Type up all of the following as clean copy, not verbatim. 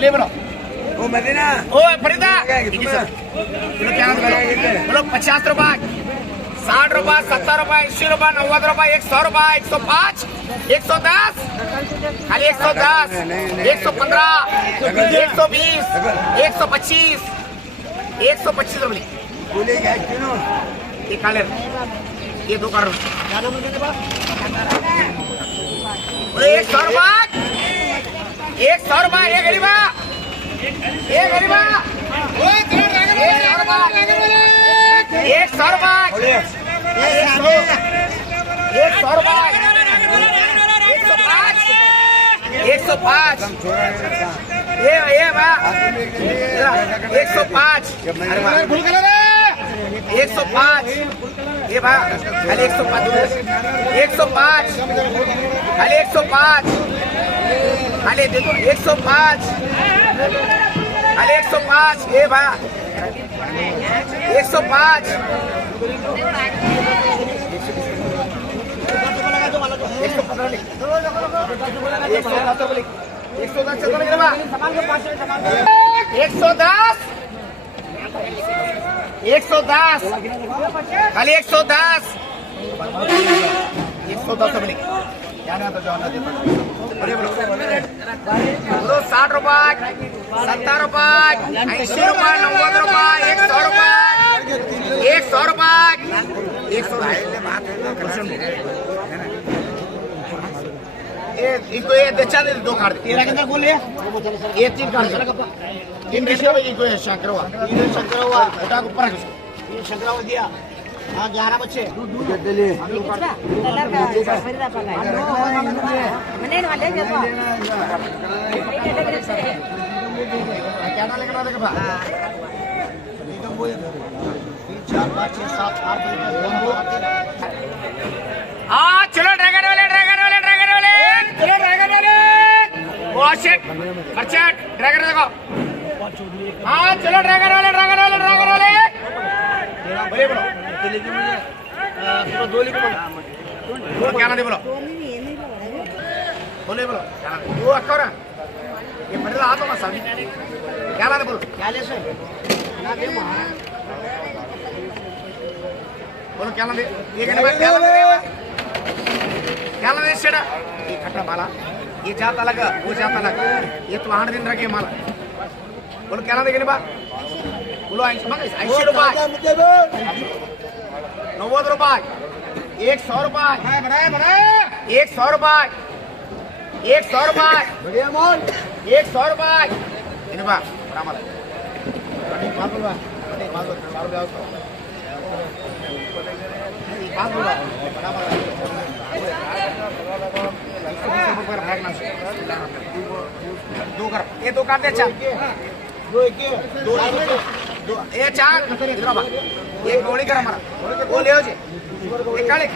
बोलिए बोलो। ओ मदीना, ओ फरीदा बोलो क्या बोलो 50 रुपये 60 रुपये 70 रुपये 80 रुपये 90 रुपये 100 रुपये 105 110 खाली 110 115 120 125 125 रुपये बोलेगा क्यों? ये काले ये दो कार 100 रुपये 100 रुपये ये गरीबा 100 रुपये 100 रुपये 100 रुपये 105 ये बा 105 105 ये बा खाली 105 105 खाली 105 खाली देखो 105 खाली 105 ये बा 105 110 खाली 110 110 क्या ना तो जाना देता बोलो 60 रुपये 70 रुपये 80 रुपये 90 रुपये 100 रुपये 100 रुपये 100 इनको ये बेचा दे दो कार्ड तेरा कितना बोल लिया ये 3 कार्ड 3 रेशियो में इनको शंकरवा उठा ऊपर ये शंकरवा दिया हाँ 11 बच्चे क्या डालेगा देखा 4 5 6 7 8 हाँ चलो ड्रैगन वाले चलो ड्रैगन वाले वॉशिट खर्चट ड्रैगन देखो हाँ चलो ड्रैगन वाले बोले बोलो दो लिखो बोलो क्या ना दे बोलो बोले बोलो वो अक्का ये बदला आता ना सामने क्या ना दे बोलो क्या ले सो बोलो क्या ना दे ये क्या ना दे शेड़ा ये खट्टा माला ये जाता लगा वो जाता लगा ये तो 8 दिन रखे माला बोलो क्या ना दे बा बोलो 80 रुपये 90 रुपये 100 रुपये 100 रुपये 100 रुपये 100 रुपये ini pak beramal ini bagus pak ini bagus baru bagus ini bagus pak beramal दो कर दे चार दो ये चार इधर बा एक गोली कर हमारा वो ले जी एक काले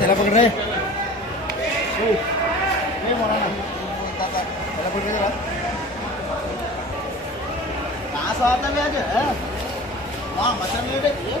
थैला पकड़ रहे थैला पकड़ रहे असं आता व्याज आहे मटन लेट आहे